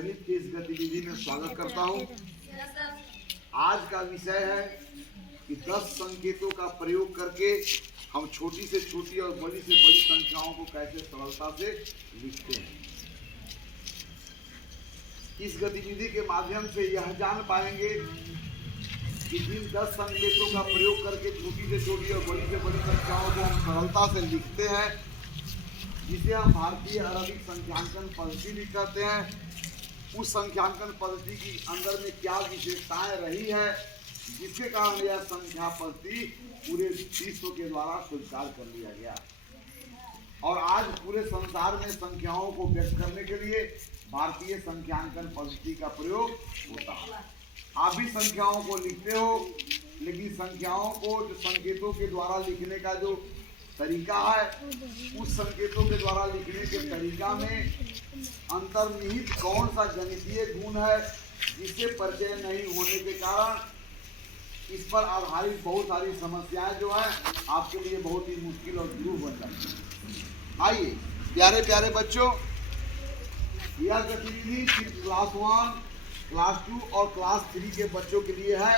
गणित की इस गतिविधि में स्वागत करता हूं। आज का विषय है कि 10 संकेतों का प्रयोग करके हम छोटी से छोटी और बड़ी से बड़ी संख्याओं को कैसे सरलता से लिखते हैं। इस गतिविधि के माध्यम से यह जान पाएंगे कि जिन 10 संकेतों का प्रयोग करके छोटी से छोटी और बड़ी से बड़ी संख्याओं को हम सरलता से लिखते हैं, जिसे हम भारतीय अरबिक संख्यांकन पद्धति भी कहते हैं, उस संख्यांकन पद्धति की अंदर में क्या विशेषताएं रही है जिसके कारण यह संख्या पद्धति पूरे विश्व के द्वारा स्वीकार कर लिया गया। और आज पूरे संसार में संख्याओं को व्यक्त करने के लिए भारतीय संख्यांकन पद्धति का प्रयोग होता है। आप भी संख्याओं को लिखते हो, लेकिन संख्याओं को जो संकेतों के द्वारा लिखने का जो तरीका है, उस संकेतों के द्वारा लिखने के तरीका में अंतर्निहित कौन सा गणितीय गुण है जिससे परिचय नहीं होने के कारण इस पर आधारित बहुत सारी समस्याएं जो है आपके लिए बहुत ही मुश्किल और दुरूह बन जाती है। आइए प्यारे प्यारे बच्चों, यह गतिविधि सिर्फ क्लास 1, क्लास 2 और क्लास 3 के बच्चों के लिए है।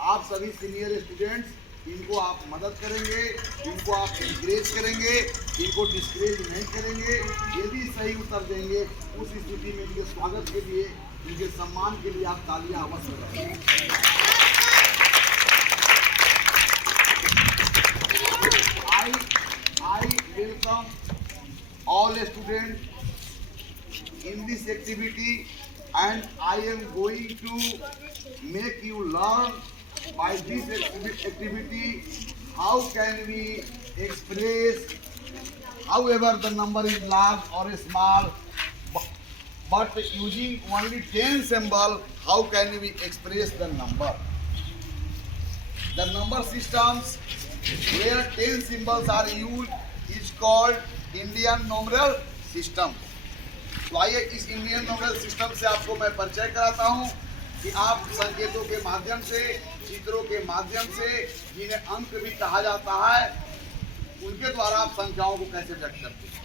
आप सभी सीनियर स्टूडेंट्स, इनको आप मदद करेंगे, इनको आप इंकरेज करेंगे, इनको डिस्करेज नहीं करेंगे। यदि सही उत्तर देंगे उस स्थिति में इनके स्वागत के लिए, इनके सम्मान के लिए आप तालियां अवश्य बजाएं। I welcome all students in this activity, and I am going to make you learn by this activity how can we express, however the number is large or small, but using only 10 symbol, how can we express the number. The number systems where 10 symbols are used is called Indian numeral system. तो आइए इस Indian numeral system से आपको मैं परिचय कराता हूं कि आप संकेतों के माध्यम से, चित्रों के माध्यम से, जिन्हें अंक भी कहा जाता है, उनके द्वारा आप संख्याओं को कैसे व्यक्त करते हैं।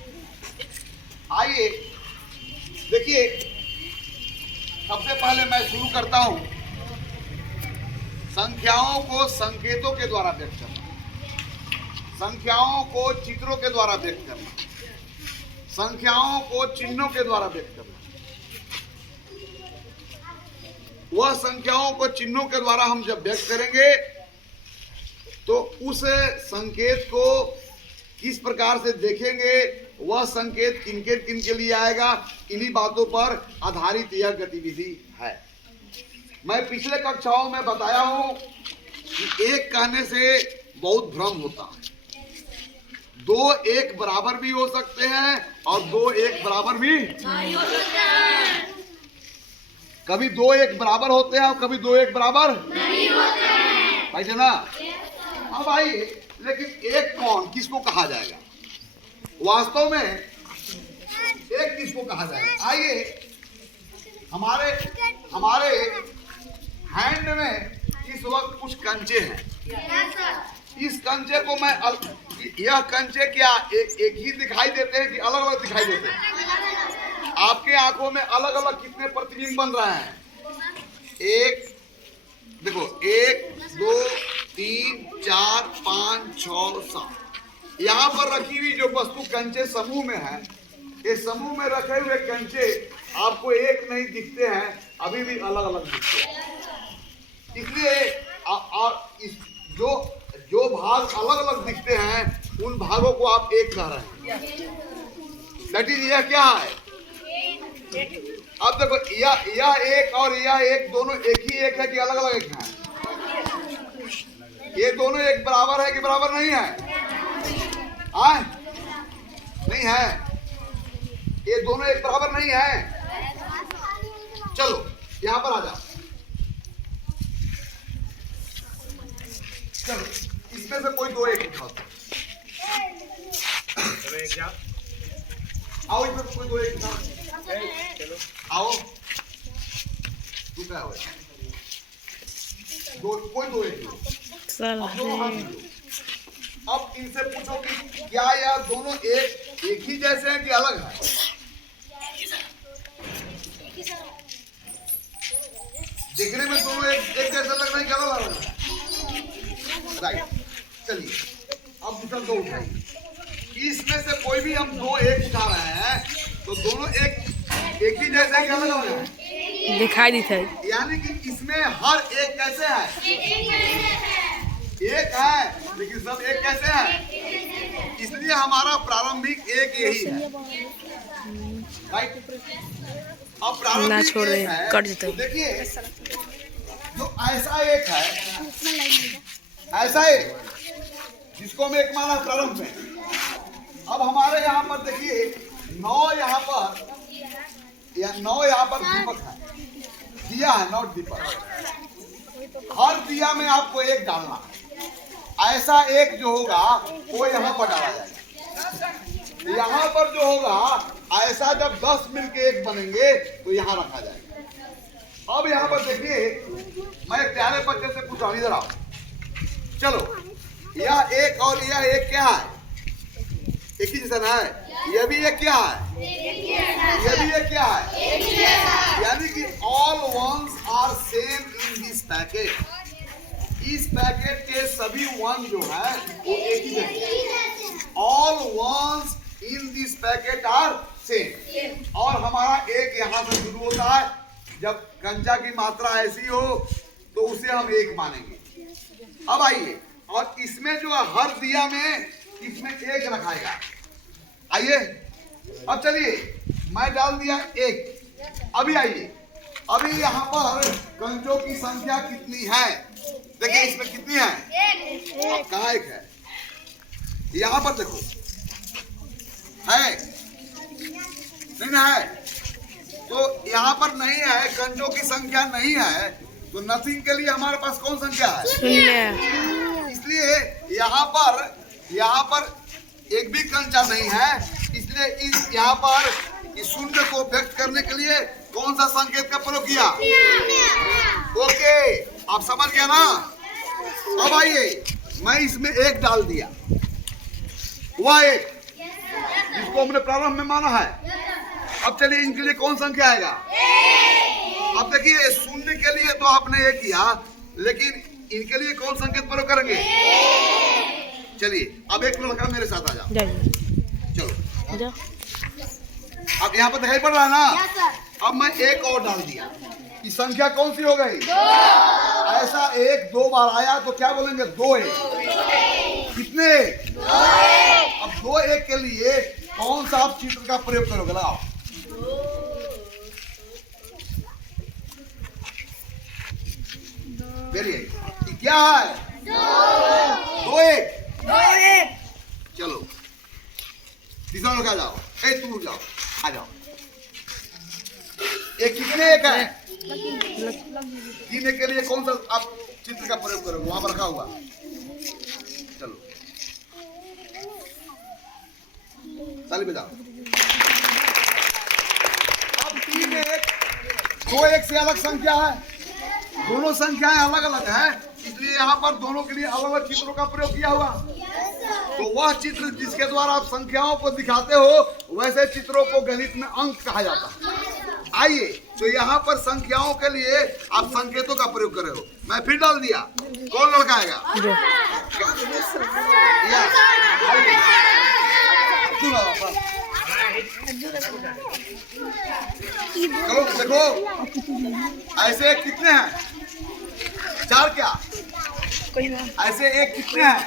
आइए देखिए, सबसे पहले मैं शुरू करता हूं संख्याओं को संकेतों के द्वारा व्यक्त करना, संख्याओं को चित्रों के द्वारा व्यक्त करना, संख्याओं को चिन्हों के द्वारा व्यक्त करना। वह संख्याओं को चिन्हों के द्वारा हम जब व्यक्त करेंगे तो उस संकेत को किस प्रकार से देखेंगे, वह संकेत किनके लिए आएगा, इन्हीं बातों पर आधारित यह गतिविधि है। मैं पिछले कक्षाओं में बताया हूं कि एक कहने से बहुत भ्रम होता है। 2 एक बराबर भी हो सकते हैं और 2 एक बराबर भी नहीं हो सकते हैं। कभी 2 एक बराबर होते हैं और कभी 2 एक बराबर नहीं होते हैं, भाई ना। अब आइए, लेकिन एक कौन, किसको कहा जाएगा वास्तव में, एक किसको कहा जाएगा। आइए, हमारे हैंड में इस वक्त कुछ कंचे हैं। इस कंचे को मैं यह कंचे क्या एक ही दिखाई देते हैं कि अलग अलग दिखाई देते हैं? आपके आंखों में अलग अलग कितने प्रतिबिंब बन रहे हैं? एक, देखो, 1 2 3 4 5 6 7। यहाँ पर रखी हुई जो वस्तु कंचे समूह में है, इस समूह में रखे हुए कंचे आपको एक नहीं दिखते हैं, अभी भी अलग अलग दिखते हैं। इसलिए जो भाग अलग अलग दिखते हैं उन भागों को आप एक कह रहे हैं। दैट इज, यह क्या है? अब देखो, यह एक और यह एक, दोनों एक ही एक है कि अलग अलग एक है? ये दोनों एक बराबर है कि बराबर नहीं है? नहीं है, ये दोनों एक बराबर नहीं है। चलो यहां पर आ जाओ। चलो, इसमें से कोई 2 एक दिखाओ। आओ, इसमें से कोई 2 एक दिखाओ। आओ, तू क्या हुआ? कोई 2 एक अब इनसे पूछो कि क्या यह दोनों एक ही जैसे हैं कि अलग है? देखने में दोनों एक जैसा लग रहा है, क्या लग रहा है? राइट। चलिए अब दूसरा दो उठाइए। इसमें से कोई भी हम दो एक उठा रहे हैं तो दोनों एक ही जैसे क्या लग रहा है? दिखाई देता है। यानी कि इसमें हर एक कैसे है? एक है, लेकिन सब एक कैसे है? इसलिए हमारा प्रारंभिक एक यही है। राइट। अब प्रारंभिक छोड़ एक है, कट जाता है। तो देखिए जो ऐसा एक है, ऐसा एक जिसको हम एक माना प्रारंभ में। अब हमारे यहाँ पर देखिए 9 यहाँ पर दीपक है, दिया है, नॉट दीपक। हर दिया में आपको एक डालना है। ऐसा एक जो होगा वो यहाँ पर डाला जाएगा। यहाँ पर जो होगा ऐसा जब 10 मिलके एक बनेंगे तो यहाँ रखा जाएगा। अब यहाँ पर देखिए मैं प्यारे बच्चे से पूछ रहा हूँ, इधर आओ। चलो यह एक और यह एक क्या है? एक ही जैसा ना है। यह भी एक क्या है? यह भी एक क्या है? यानी कि all ones are same in this packet. इस पैकेट के सभी वन जो है वो एक ही जैसे। All ones in this packet are same. और हमारा एक यहाँ से शुरू होता है। जब कंचा की मात्रा ऐसी हो तो उसे हम एक मानेंगे। अब आइए, और इसमें जो हर दिया में इसमें एक रखाएगा। आइए अब चलिए मैं डाल दिया एक। अभी आइए, अभी यहाँ पर कंचों की संख्या कितनी है? देखिए इसमें कितनी है? अब कहाँ एक है? यहाँ पर देखो, है नहीं ना है? तो यहाँ पर नहीं है, कंचों की संख्या नहीं है, तो नथिंग के लिए हमारे पास कौन संख्या है? शून्य। इसलिए यहाँ पर एक भी कंचा नहीं है। इसलिए इस यहाँ पर इस शून्य को व्यक्त करने के लिए कौन सा संकेत का प्रयोग किया? ओके, आप समझ गया ना? अब आइए, मैं इसमें एक डाल दिया, वह एक जिसको हमने प्रारंभ में माना है। अब चलिए इनके लिए कौन संख्या आएगा? अब देखिए शून्य के लिए तो आपने एक किया, लेकिन इनके लिए कौन संकेत प्रयोग करेंगे? चलिए अब एक लड़का मेरे साथ आ जाओ। चलो अब यहाँ पर दिखाई पड़ रहा है ना? अब मैं एक और डाल दिया। कि संख्या कौन सी हो गई? ऐसा एक दो बार आया तो क्या बोलेंगे? दो एक। कितने? अब दो एक के लिए कौन सा आप चित्र का प्रयोग करोगे? लगाओ। क्या है? दो एक। चलो तीसरा लड़का जाओ। तुम जाओ, आ जाओ। एक कितने एक है? गिनने के लिए कौन सा आप चित्र का प्रयोग करोगे? वहां पर रखा हुआ। चलो ताली बजाओ। अब 3 एक 2 एक से अलग संख्या है। दोनों संख्याएं अलग अलग है, इसलिए यहाँ पर दोनों के लिए अलग अलग चित्रों का प्रयोग किया हुआ। तो वह चित्र जिसके द्वारा आप संख्याओं को दिखाते हो, वैसे चित्रों को गणित में अंक कहा जाता है। आइए, तो यहाँ पर संख्याओं के लिए आप संकेतों का प्रयोग कर रहे हो। मैं फिर डाल दिया। कौन लड़का आएगा? देखो ऐसे कितने हैं? 4 क्या? ऐसे एक कितने हैं?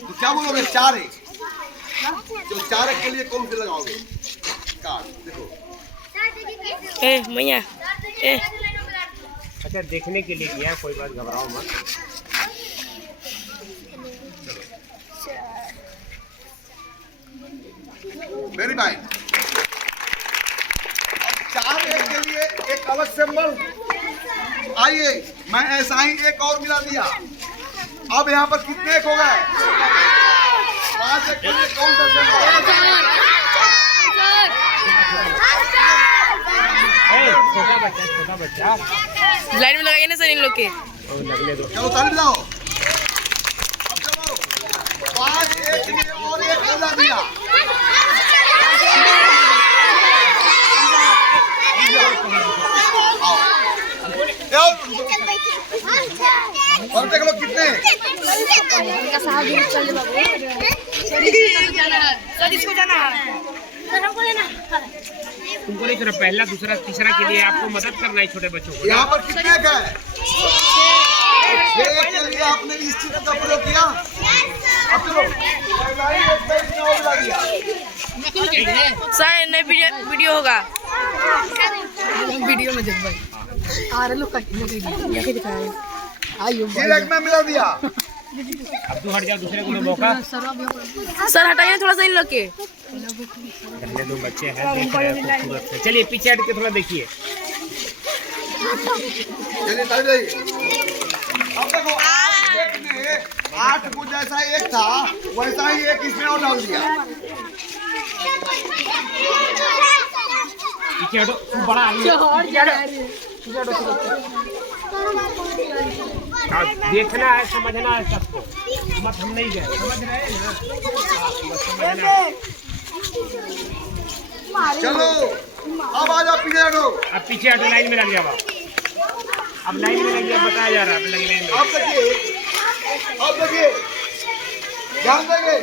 तो क्या बोलोगे? 4 एक। तो 4 एक के लिए कौन से लगाओगे? कार्ड देखो। मैया अच्छा देखने के लिए किया, कोई बात घबराओ मत। Very fine. अब 4 एक के लिए एक अलग सिंबल। आइए, मैं ऐसा ही एक और मिला दिया। अब यहाँ पर कितने एक हो गए? 5 एक के लिए कौन सा सिंबल? छोटा बच्चा लाइन में लगाइए ना सर इन लोग के। लगने दो। चलो ताली बजाओ। अब चलो 5 एक के लिए और एक मिला दिया। आओ। और देख लो कितने तुमको नहीं सिर्फ पहला दूसरा तीसरा के लिए आपको मदद करना है छोटे बच्चों को। यहाँ पर कितने का है? 6 के लिए आपने इस चीज का प्रयोग किया। अब चलो सर नई वीडियो होगा। वीडियो में देख भाई आ रहे लोग जाके दिखाए आइयो डायरेक्ट में मिला दिया। अब तू हट जाओ, दूसरे को दो मौका। सर हटाइए थोड़ा सा इन लोग के। पहले दो बच्चे हैं देख रहे हैं खूबसूरत से। चलिए पीछे हट के थोड़ा देखिए। चलिए चल जाइए। अब देखो एक ने 8 को जैसा एक था वैसा ही एक इसमें और डाल दिया। पीछे हटो, तू बड़ा हाँ, देखना है समझना है सबको। मत हम नहीं गए, समझ रहे हैं ना? समझना है। चलो अब आ जाओ पीछे हटो। अब पीछे हटो, लाइन में लग जाओ। अब लाइन में लग जाओ, बताया जा रहा है। अब लग लाइन में। अब देखिए ध्यान देंगे।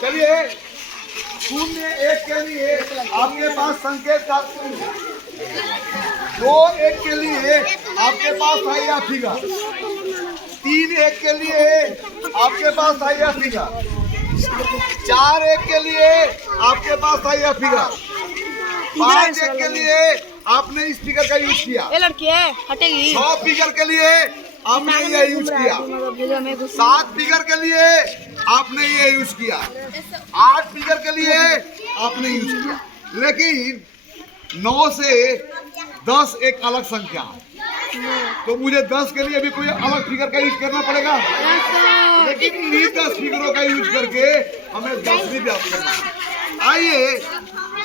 चलिए 0-1 के लिए आपके पास संकेत का 2-1 के लिए आपके पास था यह फिगर। 3-1 के लिए आपके पास था यह फिगर। 4-1 के लिए आपके पास था यह फिगर। 5-1 के लिए आपने इस फिगर का यूज किया। ये लड़की है हटेगी। 6 फिगर के लिए आपने ये यूज किया। 7 फिगर के लिए आपने ये यूज किया। 8 फिगर के लिए आपने यूज किया। लेकिन 9 से 10 एक अलग संख्या है, तो मुझे 10 के लिए भी कोई अलग फिगर का यूज करना पड़ेगा। लेकिन इन्हीं 10 फिगरों का यूज करके हमें 10 भी प्राप्त करना है। आइए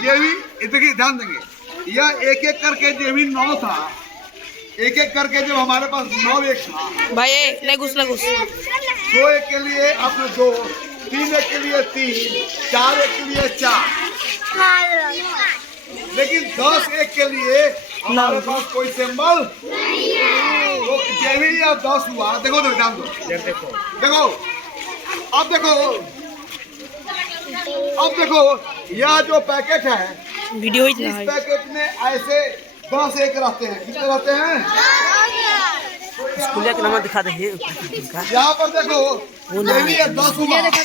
ये भी देखिए, ध्यान देंगे। यह एक एक करके जो भी 9 था, एक एक करके जब हमारे पास 9 एक था भाई नहीं घुस 2 एक के लिए आपने 2, 3 एक के लिए 3, 4 एक के लिए 4। लेकिन 10 एक के लिए हमारे पास कोई सिंबल तो जब भी यह 10 हुआ, देखो तो ध्यान दो। देखो अब देखो यह जो पैकेट है, वीडियो इस पैकेट में ऐसे 10 एक रहते हैं। कितने रहते हैं? स्कूल का नंबर दिखा दे। यहाँ पर देखो ये भी है 10 हुआ। 10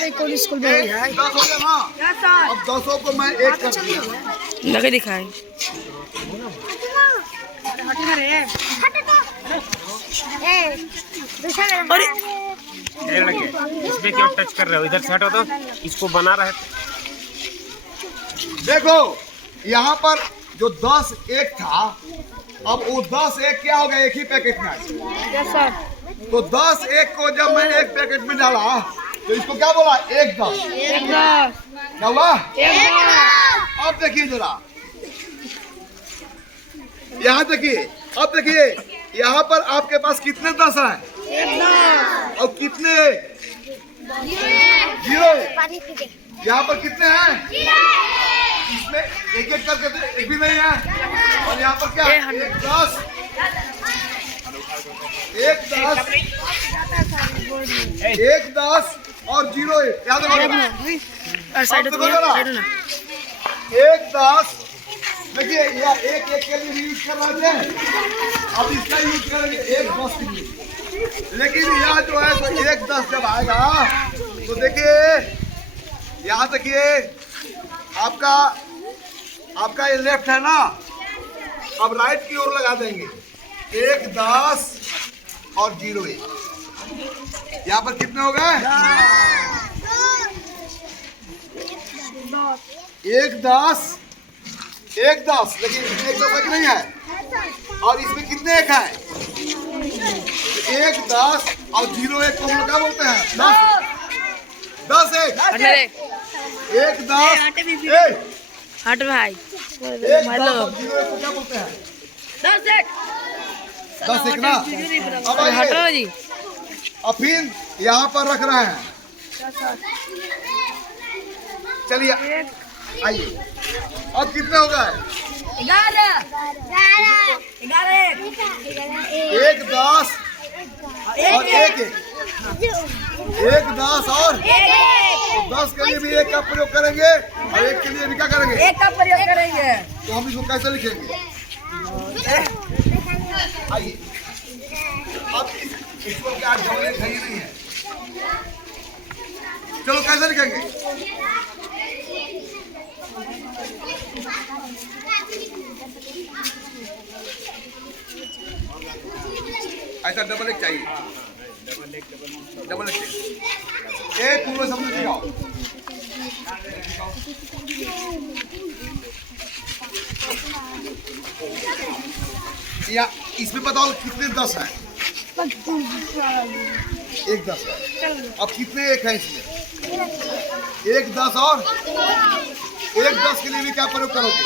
हो गया ना। अब 10 को मैं 1 कर दिया। लगे दिखाए। अरे इसमें क्यों टच कर रहे हो? इधर से हटो तो। इसको बना रहे। देखो यहाँ पर जो 10 एक था, अब वो 10 एक क्या हो गया? एक ही पैकेट में आया। तो 10 एक को जब मैं एक पैकेट में डाला तो इसको क्या बोला? 1 10। क्या हुआ? अब देखिए जरा, यहाँ देखिए। अब देखिए यहाँ पर आपके पास कितने 10 हैं और कितने 0? यहाँ पर कितने हैं? इसमें एक एक करके तो एक भी नहीं है। और यहाँ पर क्या? 1 10, 1 10 और 0 1। याद रखो जरा। 1 10 देखिए, यह 1 1 के लिए यूज कर रहे थे। अब इसका यूज करेंगे 1 10 के लिए। लेकिन यह जो है तो 1 10 जब आएगा तो देखिए यहाँ देखिए आपका ये लेफ्ट है ना, अब राइट की ओर लगा देंगे। 1 10 और 0 1। यहाँ पर कितने हो गए? 1 10 1 10। लेकिन इसमें 1 10 नहीं है। और इसमें कितने एक है? 1 10 और 0 1 को हम लोग क्या बोलते हैं? 10 1। 1 10 हट भाई। 1 10 और 0 1 को क्या बोलते हैं? 10 1 ना। अब हटो आइए, जी। अब फिर यहाँ पर रख रहे हैं। चलिए आइए, अब कितने हो गए? 11 एक 10 और एक 10 और 10 के लिए भी एक का प्रयोग करेंगे और एक के लिए भी क्या करेंगे? एक का प्रयोग करेंगे। तो हम इसको कैसे लिखेंगे? आइए अब इसको क्या जोड़े सही नहीं है, चलो कैसे लिखेंगे? ऐसा डबल एक चाहिए, डबल एक चाहिए। एक पूर्व शब्द दिखाओ। या इसमें बताओ कितने 10 हैं? एक 10 है। अब कितने एक हैं इसमें? एक 10 और एक 10 के लिए भी क्या प्रयोग करोगे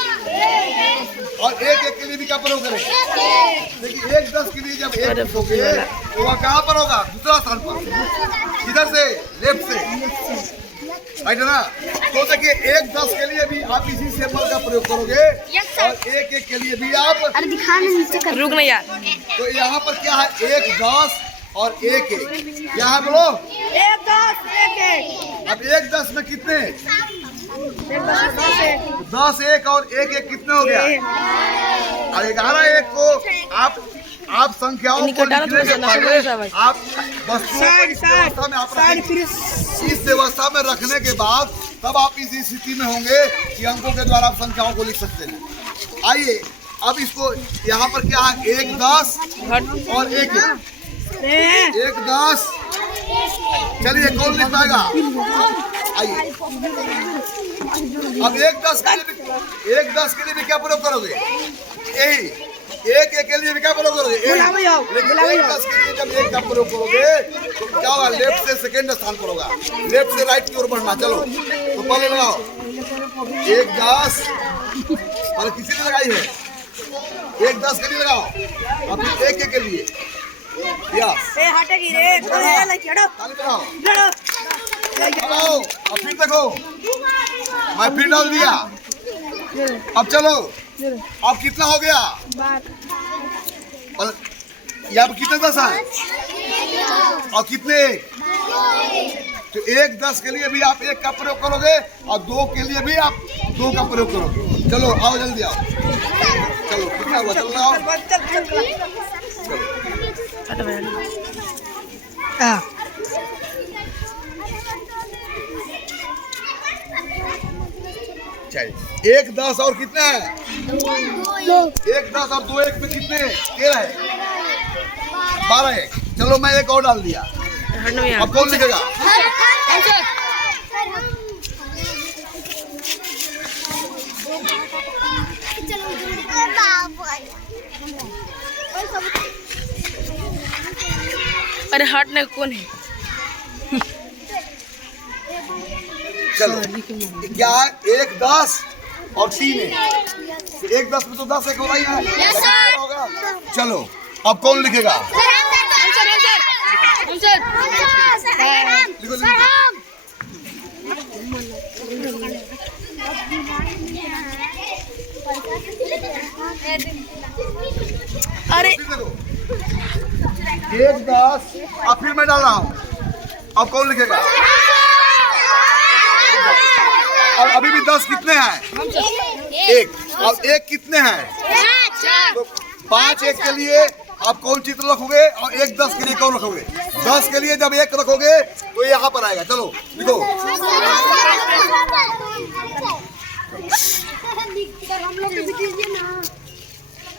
और एक के लिए भी क्या प्रयोग करेंगे? देखिए एक 10 के लिए जब एक लिखोगे तो वह कहाँ पर होगा? दूसरा स्थान पर, इधर से लेफ्ट से, राइट है ना? तो देखिए एक 10 के लिए भी आप इसी सिंबल का प्रयोग करोगे और एक के लिए भी आप। अरे दिखाने नीचे कर, रुक नहीं यार। तो यहाँ पर क्या है? एक 10 और एक यहाँ बोलो 1 10 1 अब एक 10 में कितने? 10 एक और एक कितने हो गया? और 11 एक को आप संख्याओं को लिखने के पहले आप वस्तुओं को इस व्यवस्था में आप इस व्यवस्था में रखने के बाद तब आप इस स्थिति में होंगे कि अंकों के द्वारा आप संख्याओं को लिख सकते हैं। आइए अब इसको यहाँ पर क्या है? एक 10 और एक 10। चलिए कौन लिख पाएगा? आइए अब एक 10 के लिए भी क्या प्रयोग करोगे? यही एक के लिए भी क्या प्रयोग करोगे? लेकिन एक 10 के लिए जब एक का प्रयोग करोगे तो क्या होगा? लेफ्ट से सेकेंड स्थान पर होगा, लेफ्ट से राइट की ओर बढ़ना। चलो तो पहले लगाओ एक 10 और किसी ने लगाई है एक 10 के लिए लगाओ, अब एक के लिए लगाओ। अब फिर देखो मैं फिर डाल दिया। अब चलो अब कितना हो गया? यहाँ पर कितने 10 हैं और कितने? तो एक 10 के लिए भी आप एक का प्रयोग करोगे और 2 के लिए भी आप 2 का प्रयोग करोगे। चलो आओ जल्दी आओ, चलो कितना हुआ? चलो आओ एक 10 और कितने हैं? 1 10 और 2 1 में कितने? 13 है, 12 है। चलो मैं एक और डाल दिया। अब कौन लिखेगा? अरे हटने कौन है? चलो क्या है? 1 10 और 3 है। 1 10 में तो 10 एक हो रही है होगा। चलो अब कौन लिखेगा? लिखो लिखो। अरे 1 10 अब फिर मैं डाल रहा हूँ। अब कौन लिखेगा? और अभी भी 10 कितने हैं? 1। अब 1 कितने हैं? तो 5 1 के लिए आप कौन चित्र रखोगे और 1 10 के लिए कौन रखोगे? 10 के लिए जब 1 रखोगे तो यहाँ पर आएगा। चलो लिखो।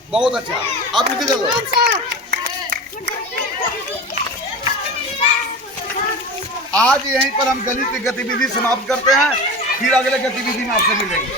बहुत अच्छा, आप लिखे चलो। आज यहीं पर हम गणित की गतिविधि समाप्त करते हैं, फिर अगले गतिविधि में आपसे मिलेंगे।